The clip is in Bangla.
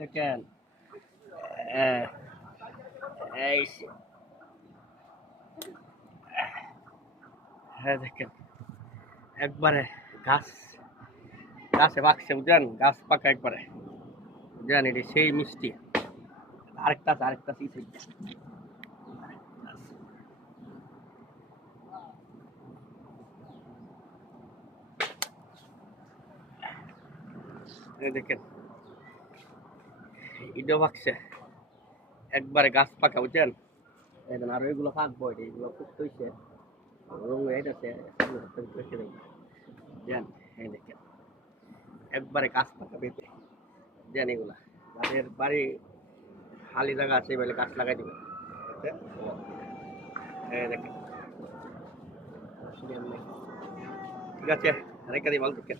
দেখেন এই হ্যাঁ দেখেন একবারে গাছ গাছে পাকছে বুঝলেন গাছ পাকা একবারে বুঝলেন এটি সেই মিষ্টি আরেকটা আছে আরেকটা। এই দেখেন ইডো পাকছে একবারে গাছ পাকা, বুঝছেন? এখন আর এগুলো পাকবো এগুলো হয়েছে রঙ এটাছে রেখে জান দেখেন। একবারে গাছ পাকা পেতে জান এগুলা। যাদের বাড়ি খালি জায়গা আছে বলে গাছ লাগাই দিবে এই দেখেন। ঠিক আছে রেখে দিই ভালো থেকে